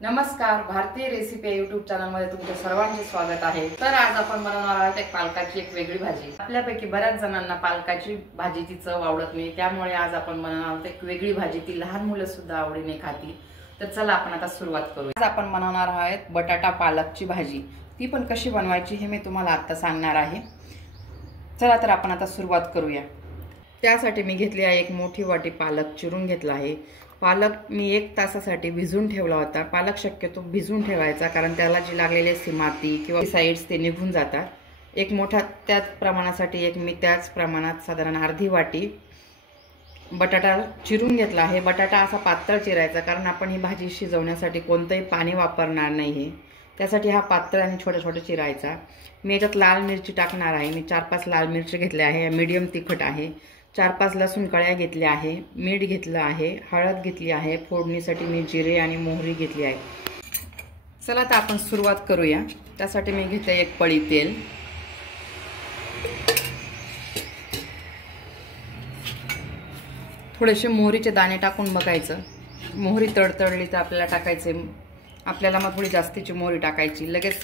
नमस्कार, भारतीय रेसिपी या यूट्यूब चॅनलमध्ये तुमचे सर्वांचे स्वागत आहे। तर आज आपण बनवणार आहोत एक पालकाची एक वेगळी भाजी। आपल्यापैकी बऱ्याच जणांना पालकाची भाजीची चव आवडत नाही, त्यामुळे आज आपण बनवणार आहोत एक वेगळी भाजी, ती लहान मुलं सुद्धा आवडीने खातील। तर चला आपण आता सुरुवात करूया। आज आपण बनवणार आहोत बटाटा पालकची भाजी। ती पण कशी बनवायची हे मी तुम्हाला आता सांगणार आहे। चला तर आपण आता सुरुवात करूया। त्यासाठी मी घेतली आहे एक मोठी वाटी पालक चिरून घेतला आहे। पालक मी 1 तासासाठी भिजून ठेवला होता। पालक शक्यतो भिजून ठेवायचा, कारण त्याला जी लागलेली असते माती किंवा साइड्स ते निघून जातात। एक मोठा त्याच प्रमाणासाठी मी त्याच प्रमाणात साधारण अर्धी वाटी बटाटा चिरून घेतला आहे। बटाटा असा पातळ चिरायचा, कारण आपण ही भाजी शिजवण्यासाठी कोणतेही पाणी वापरणार नाही, त्यासाठी हा पातळ आणि छोटा छोटा चिरायचा। मी याच्यात लाल मिरची टाकणार आहे। मी 4-5 लाल मिरची घेतल्या आहे, मीडियम तिखट आहे। 4-5 लसूण कळ्या घेतल्या आहे, मीठ घेतलं आहे, हळद घेतली आहे, फोडणीसाठी मी जिरे आणि मोहरी घेतली आहे। चला तर आपण सुरुवात करूया। त्यासाठी मी घेतले 1 पळी तेल, थोडेसे मोहरीचे दाणे टाकून बघायचं। मोहरी तडतडली तर आपल्याला टाकायचे, आपल्याला मग थोडी जास्तीची मोहरी टाकायची। लगेच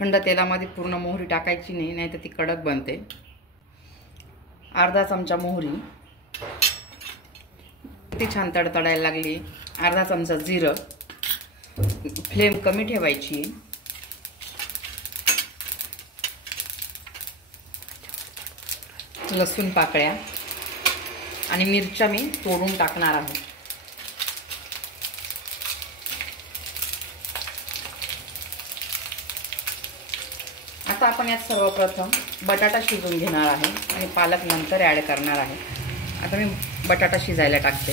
थंड तेलामध्ये पूर्ण मोहरी टाकायची नाही, नाहीतर ती कडक बनते। अर्धा चमचा मोहरी, ती छान तडतडायला लागली। अर्धा चमचा जिरं, फ्लेम कमी ठेवायची। लसूण पाकळ्या आणि मिरच्या मी तोडून टाकणार आहे। आता आपण यात सर्वप्रथम बटाटा शिजवून घेणार आहे आणि पालक नंतर ॲड करणार आहे। आता मी बटाटा शिजायला टाकते।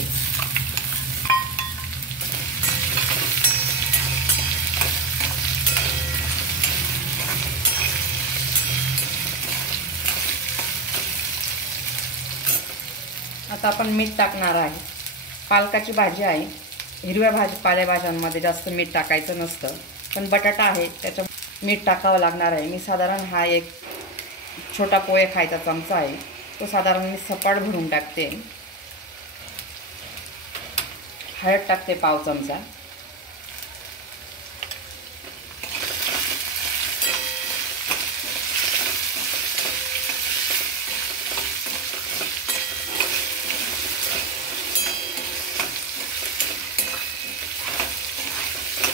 आता आपण मीठ टाकणार आहे। पालकाची भाजी आहे, हिरव्या पालेभाज्यांमध्ये जास्त मीठ टाकायचं नसतं, पण बटाटा आहे त्याच्या मीठ टाकावं लागणार आहे। मी साधारण हा एक छोटा पोहे खायचा चमचा आहे, तो साधारण मी सपाट भरून टाकते। हळद टाकते पाव चमचा,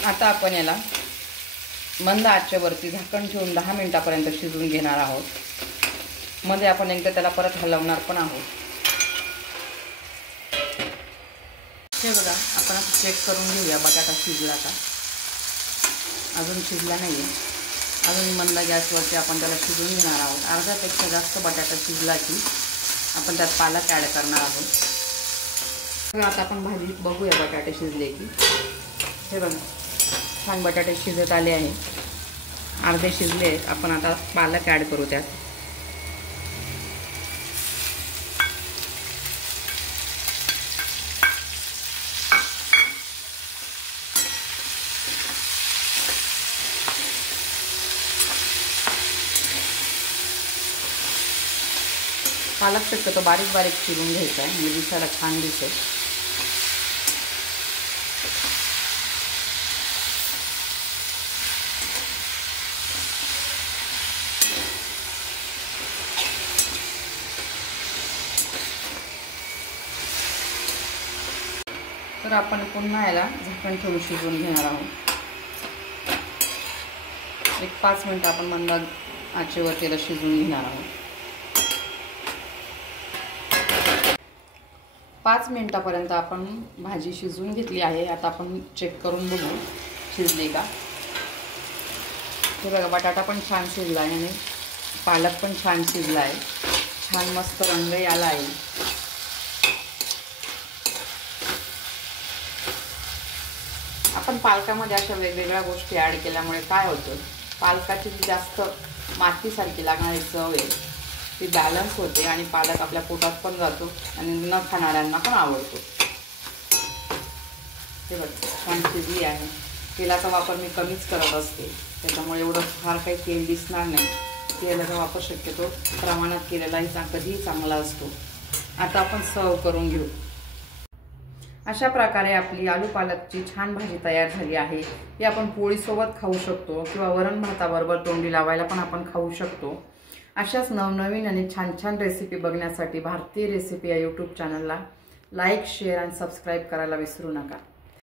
आता आपण याला मंद आचेवरती झाकण ठेवून 10 मिनिटापर्यंत शिजवून घेणार आहोत। मध्ये आपण एकदा त्याला परत हलवणार पण आहोत। हे बघा, आपण असं चेक करून घेऊया बटाटा शिजला का। अजून शिजला नाही आहे, अजून मंद गॅसवरती आपण त्याला शिजवून घेणार आहोत। अर्ध्यापेक्षा जास्त बटाटा शिजला की आपण त्यात पालक ॲड करणार आहोत। आता आपण भाजी बघूया बटाटे शिजले की। हे बघा, छान बटाटे शिजत आले आहे, अर्धे शिजले आहेत। आपण आता पालक ॲड करू त्यात। पालक शक्यतो बारीक बारीक चिरून घ्यायचा आहे, म्हणजे दिसायला छान दिसेल। तर आपण पुन्हा याला झाकण ठेवून शिजवून घेणार आहोत। 1-5 मिनिट आपण मंद आचेवर त्याला शिजवून घेणार आहोत। 5 मिनिटापर्यंत आपण भाजी शिजवून घेतली आहे। आता आपण चेक करून बघू शिजली का। हे बघा, बटाटा पण छान शिजला आहे आणि पालक पण छान शिजला आहे। छान मस्त रंग आला आहे। आपण पालकामध्ये अशा वेगवेगळ्या गोष्टी ॲड केल्यामुळे काय होतं, पालकाची जी जास्त मातीसारखी लागणारी चव आहे ती बॅलन्स होते आणि पालक आपल्या पोटात पण जातो आणि न खाणाऱ्यांना पण आवडतो। हे बघा, छान शिजली आहे। तेलाचा वापर मी कमीच करत असते, त्याच्यामुळे एवढं फार काही तेल दिसणार नाही। तेलाचा वापर शक्यतो प्रमाणात केलेलाही कधीही चांगला असतो। आता आपण सर्व करून घेऊ। अशा प्रकारे आपली आलू पालकची छान भाजी तयार झाली आहे। ही आपण पोळीसोबत खाऊ शकतो किंवा वरण भाताबरोबर तोंडी लावायला पण आपण खाऊ शकतो। अशाच नवनवीन आणि छान छान रेसिपी बघण्यासाठी भारतीय रेसिपी या YouTube चॅनलला लाईक, शेअर आणि सबस्क्राइब करायला विसरू नका।